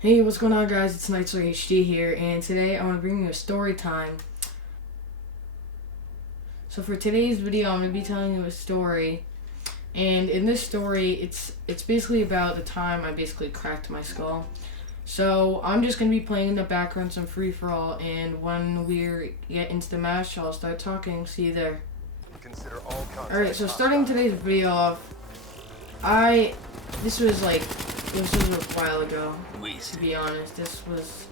Hey, what's going on, guys? It's Nightster HD here, and today I want to bring you a story time. So for today's video, I'm going to be telling you a story, and in this story, it's basically about the time I basically cracked my skull. So I'm just going to be playing in the background some free-for-all, and when we get into the match, I'll start talking. See you there. Alright, so starting today's video off, this was a while ago, to be honest. This was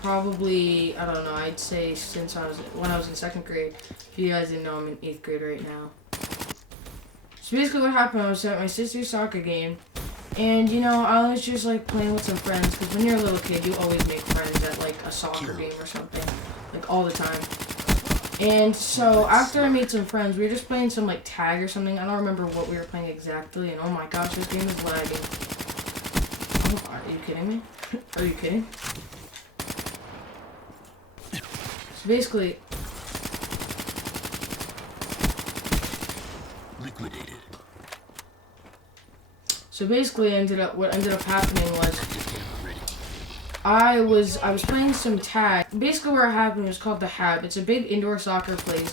probably, I don't know, I'd say since when I was in 2nd grade. If you guys didn't know, I'm in 8th grade right now. So basically what happened, I was at my sister's soccer game, and I was just playing with some friends, because when you're a little kid, you always make friends at a soccer game or something, all the time. And so after I made some friends, we were just playing some tag or something. I don't remember what we were playing exactly, and oh my gosh, this game is lagging. Oh, are you kidding me? Are you kidding? So basically, liquidated. what ended up happening was I was playing some tag. Basically what happened was called the Hab. It's a big indoor soccer place.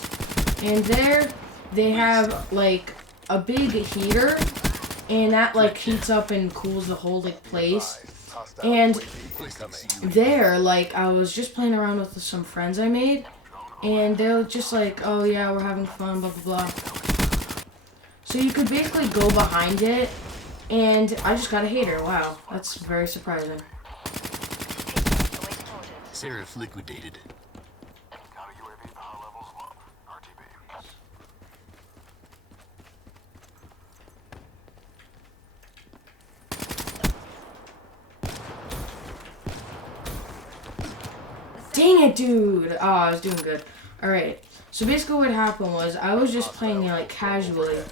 And there they have a big heater, and that heats up and cools the whole place. And there I was just playing around with some friends I made, and they were just oh yeah, we're having fun, blah blah blah. So you could basically go behind it, and I just got a hater. Wow, that's very surprising. Seraph liquidated. Dang it, dude! Oh, I was doing good. Alright, so basically what happened was I was just playing casually,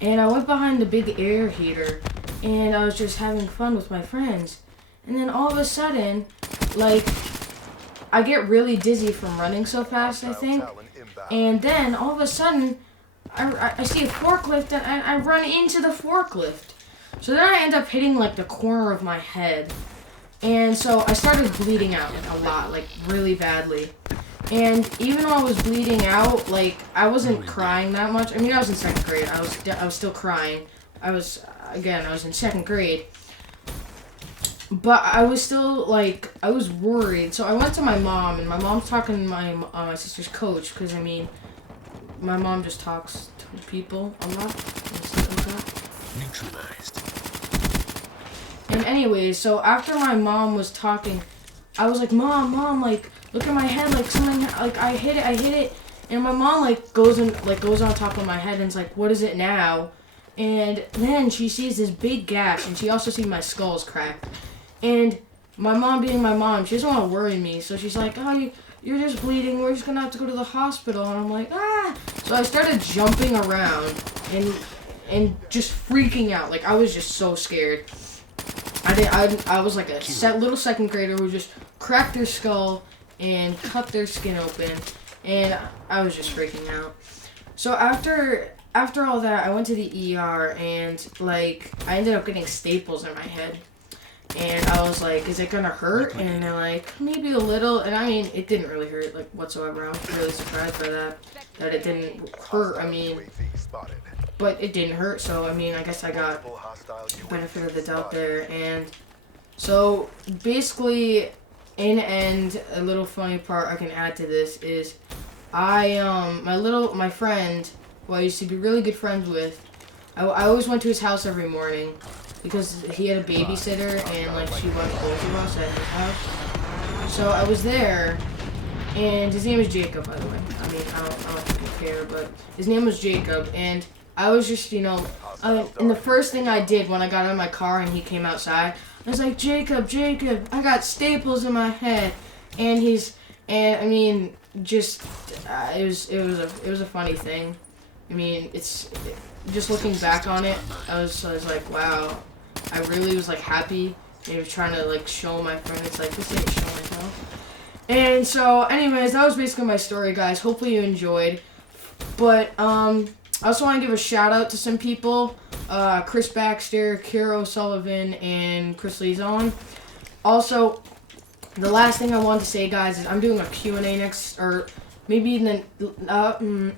and I went behind the big air heater, and I was just having fun with my friends. And then all of a sudden, I get really dizzy from running so fast, I think. And then all of a sudden, I see a forklift, and I run into the forklift. So then I end up hitting the corner of my head. And so I started bleeding out a lot, really badly. And even though I was bleeding out, I wasn't crying that much. I mean, I was in 2nd grade. I was still crying. I was in 2nd grade. But I was still, I was worried. So I went to my mom, and my mom's talking to my sister's coach, because, I mean, my mom just talks to people a lot and stuff like that. Neutralized. And anyways, so after my mom was talking, I was like, Mom, look at my head, something, I hit it. And my mom, goes on top of my head and is like, what is it now? And then she sees this big gash, and she also sees my skull's cracked. And my mom being my mom, she doesn't want to worry me, so she's like, oh, you're just bleeding, we're just gonna have to go to the hospital. And I'm like, ah! So I started jumping around and just freaking out. I was just so scared. I was like a little 2nd grader who just cracked their skull and cut their skin open, and I was just freaking out. So after all that, I went to the ER, and I ended up getting staples in my head. And I was like, is it gonna hurt? And they're like, maybe a little. And I mean, it didn't really hurt whatsoever. I was really surprised by that it didn't hurt. I mean, but it didn't hurt, so I mean, I guess I got benefit of the doubt there. And so basically, in the end, a little funny part I can add to this is my friend, who I used to be really good friends with, I always went to his house every morning because he had a babysitter, and she watched both of us at his house. So I was there, and his name is Jacob, by the way. I mean, I don't fucking care, but his name was Jacob, and I was just, and the first thing I did when I got out of my car and he came outside, I was like, Jacob, I got staples in my head. And I mean, just, it was a funny thing. I mean, just looking back on it, I was like, wow, I really was happy. And I was trying to show my friends, this ain't show myself. And so, anyways, that was basically my story, guys. Hopefully you enjoyed. But, I also want to give a shout out to some people. Chris Baxter, Kira O'Sullivan, and Chris Lezon. Also, the last thing I want to say, guys, is I'm doing a Q&A next, or maybe I'm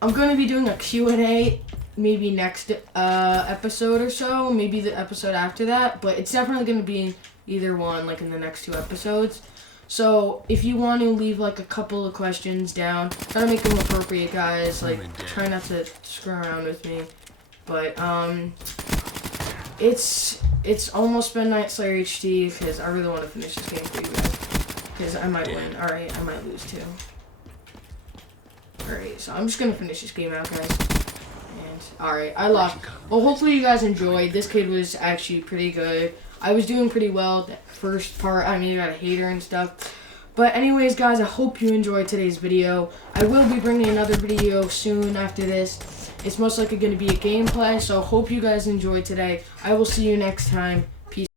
going to be doing a Q&A maybe next episode or so, maybe the episode after that, but it's definitely going to be either one, like in the next 2 episodes. So if you want to leave like a couple of questions down, try to make them appropriate, guys. Like, try not to screw around with me. But it's almost midnight Slayer HD because I really want to finish this game for you guys. Because I might win. All right, I might lose too. All right, so I'm just gonna finish this game out, guys. And all right, I lost. Well, hopefully you guys enjoyed. This kid was actually pretty good. I was doing pretty well that first part. I mean, I got a hater and stuff. But anyways, guys, I hope you enjoyed today's video. I will be bringing another video soon after this. It's most likely going to be a gameplay, so hope you guys enjoyed today. I will see you next time.